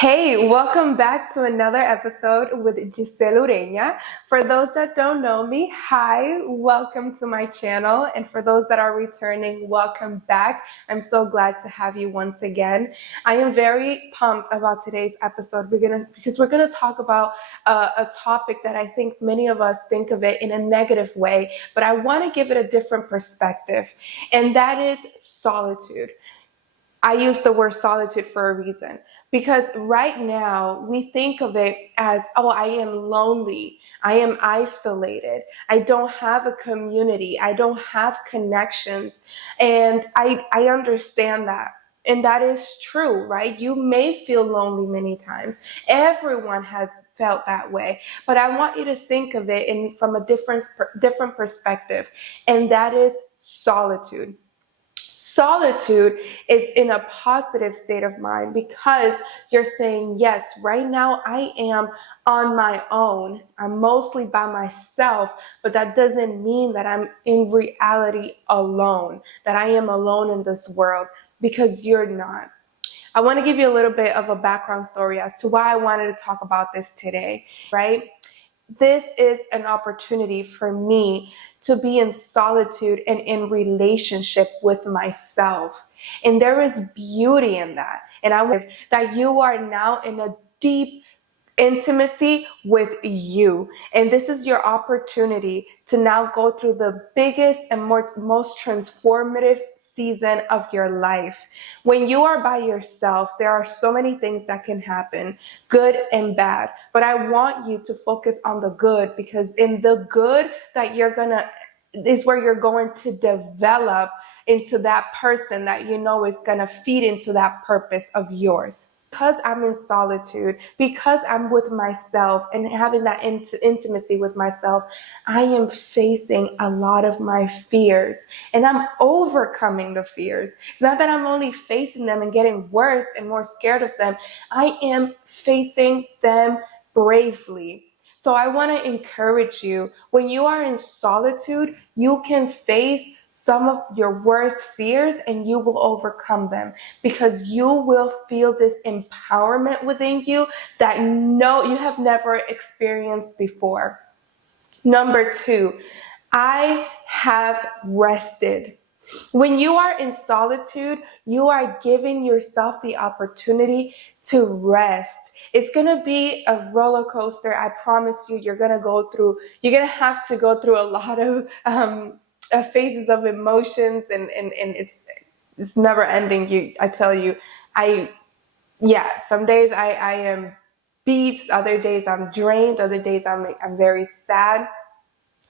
Hey, welcome back to another episode with Giselle Ureña. For those that don't know me, hi, welcome to my channel. And for those that are returning, welcome back. I'm so glad to have you once again. I am very pumped about today's episode. Because we're gonna talk about a topic that I think many of us think of it in a negative way, but I want to give it a different perspective, and that is solitude. I use the word solitude for a reason because right now we think of it as, oh, I am lonely. I am isolated. I don't have a community. I don't have connections. And I understand that. And that is true, right? You may feel lonely many times. Everyone has felt that way. But I want you to think of it from a different perspective. And that is solitude. Solitude is in a positive state of mind because you're saying, yes, right now I am on my own. I'm mostly by myself, but that doesn't mean that I'm in reality alone, that I am alone in this world, because you're not. I want to give you a little bit of a background story as to why I wanted to talk about this today, right? This is an opportunity for me to be in solitude and in relationship with myself. And there is beauty in that. And I want that you are now in a deep intimacy with you. And this is your opportunity to now go through the biggest and most transformative season of your life. When you are by yourself, there are so many things that can happen, good and bad. But I want you to focus on the good, because in the good that is where you're going to develop into that person that you know is going to feed into that purpose of yours. Because I'm in solitude, because I'm with myself and having that intimacy with myself, I am facing a lot of my fears and I'm overcoming the fears. It's not that I'm only facing them and getting worse and more scared of them. I am facing them bravely. So I want to encourage you, when you are in solitude, you can face some of your worst fears and you will overcome them, because you will feel this empowerment within you that you have never experienced before. Number two, I have rested. When you are in solitude, you are giving yourself the opportunity to rest. It's going to be a roller coaster. I promise you, you're going to have to go through a lot of phases of emotions, and it's never ending. I tell you, some days I am beat, other days I'm drained, other days I'm very sad.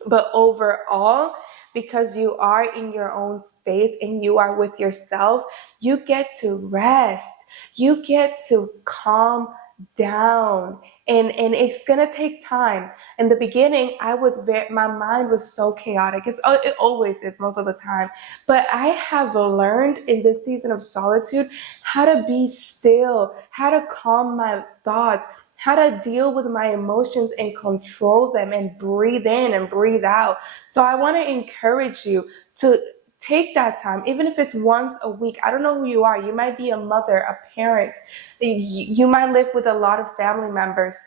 But overall, because you are in your own space and you are with yourself, you get to rest. You get to calm down. And it's going to take time. In the beginning, my mind was so chaotic. It always is most of the time. But I have learned in this season of solitude how to be still, how to calm my thoughts, how to deal with my emotions and control them and breathe in and breathe out. So I want to encourage you to take that time, even if it's once a week. I don't know who you are. You might be a mother, a parent. You might live with a lot of family members.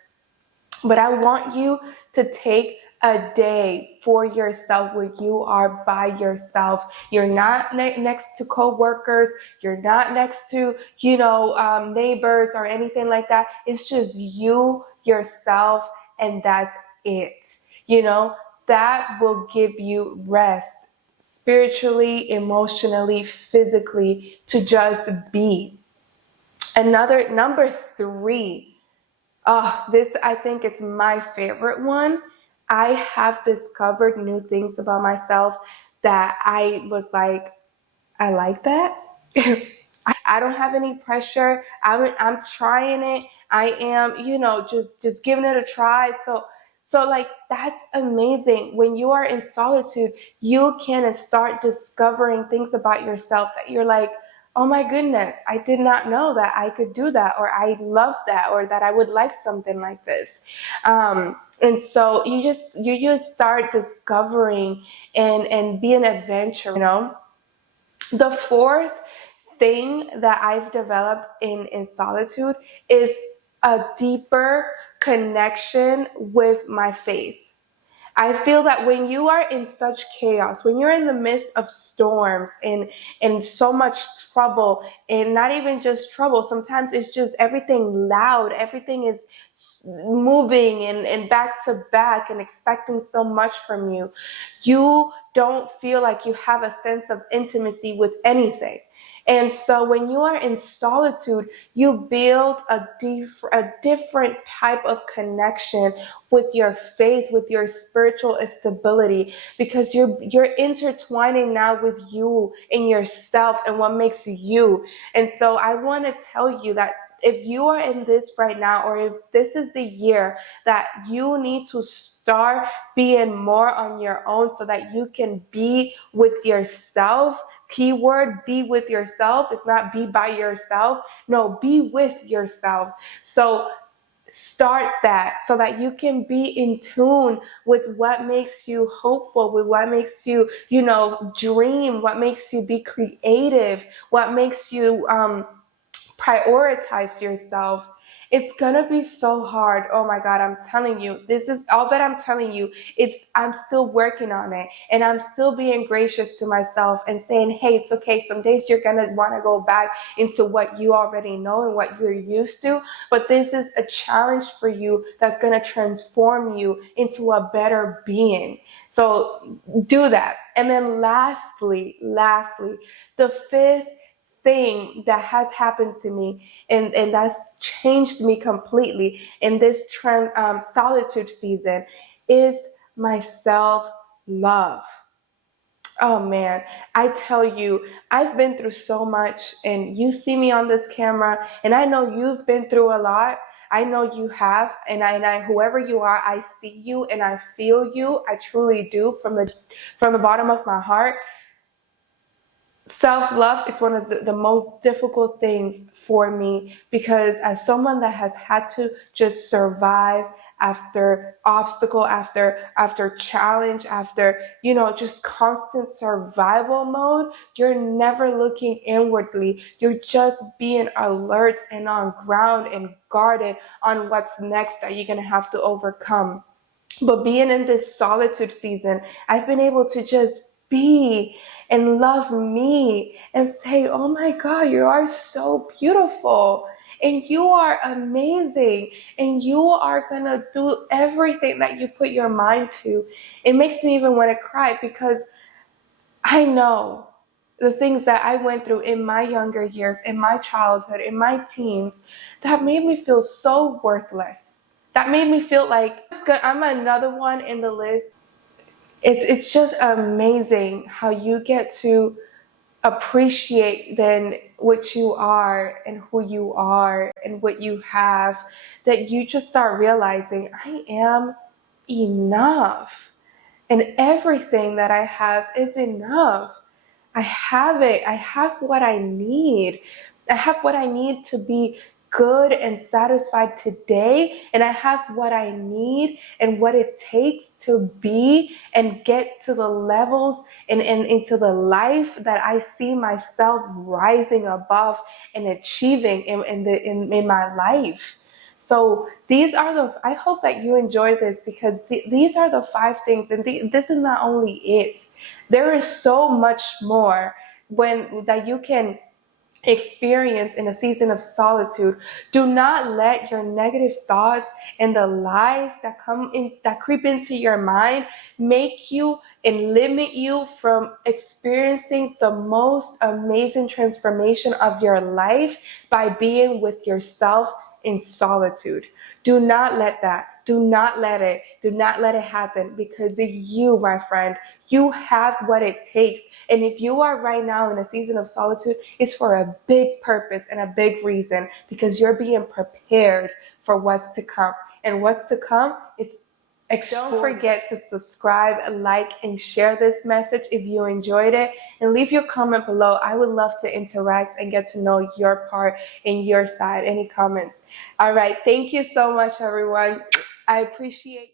But I want you to take a day for yourself where you are by yourself. You're not next to coworkers. You're not next to, neighbors or anything like that. It's just you, yourself, and that's it. That will give you rest spiritually, emotionally, physically, to just be. Number three. This, I think it's my favorite one. I have discovered new things about myself that I was like, I like that. I don't have any pressure. I'm trying it. I am, just giving it a try. So like, that's amazing. When you are in solitude, you can start discovering things about yourself that you're like, oh my goodness, I did not know that I could do that, or I love that, or that I would like something like this. And so you just start discovering and be an adventure. The fourth thing that I've developed in solitude is a deeper connection with my faith. I feel that when you are in such chaos, when you're in the midst of storms and so much trouble, and not even just trouble, sometimes it's just everything loud, everything is moving and back to back and expecting so much from you, you don't feel like you have a sense of intimacy with anything. And so when you are in solitude, you build a different type of connection with your faith, with your spiritual stability, because you're intertwining now with you and yourself and what makes you. And so I want to tell you that if you are in this right now, or if this is the year that you need to start being more on your own so that you can be with yourself. Keyword, be with yourself. It's not be by yourself. No, be with yourself. So start that so that you can be in tune with what makes you hopeful, with what makes you, dream, what makes you be creative, what makes you prioritize yourself. It's gonna be so hard. Oh my God, I'm telling you, this is all that I'm telling you. I'm still working on it, and I'm still being gracious to myself and saying, hey, it's okay. Some days you're gonna want to go back into what you already know and what you're used to, but this is a challenge for you that's gonna transform you into a better being. So do that. And then lastly, the fifth thing that has happened to me, and that's changed me completely in this solitude season, is my self-love. Oh man, I tell you, I've been through so much, and you see me on this camera, and I know you've been through a lot. I know you have, and I whoever you are, I see you and I feel you. I truly do, from the bottom of my heart. Self-love is one of the most difficult things for me, because as someone that has had to just survive after obstacle, after challenge, after just constant survival mode, you're never looking inwardly. You're just being alert and on ground and guarded on what's next that you're going to have to overcome. But being in this solitude season, I've been able to just be and love me and say, oh my God, you are so beautiful and you are amazing and you are gonna do everything that you put your mind to. It makes me even want to cry, because I know the things that I went through in my younger years, in my childhood, in my teens, that made me feel so worthless. That made me feel like I'm another one in the list. It's just amazing how you get to appreciate then what you are and who you are and what you have, that you just start realizing I am enough, and everything that I have is enough. I have it. I have what I need. I have what I need to be good and satisfied today. And I have what I need and what it takes to be and get to the levels and into the life that I see myself rising above and achieving in my life. So I hope that you enjoy this, because these are the 5 things, and this is not only it. There is so much more that you can experience in a season of solitude. Do not let your negative thoughts and the lies that creep into your mind make you and limit you from experiencing the most amazing transformation of your life by being with yourself in solitude. Do not let that. Do not let it happen, because you, my friend, you have what it takes. And if you are right now in a season of solitude, it's for a big purpose and a big reason, because you're being prepared for what's to come. And what's to come is don't forget to subscribe, like, and share this message if you enjoyed it. And leave your comment below. I would love to interact and get to know your part and your side. Any comments? All right. Thank you so much, everyone. I appreciate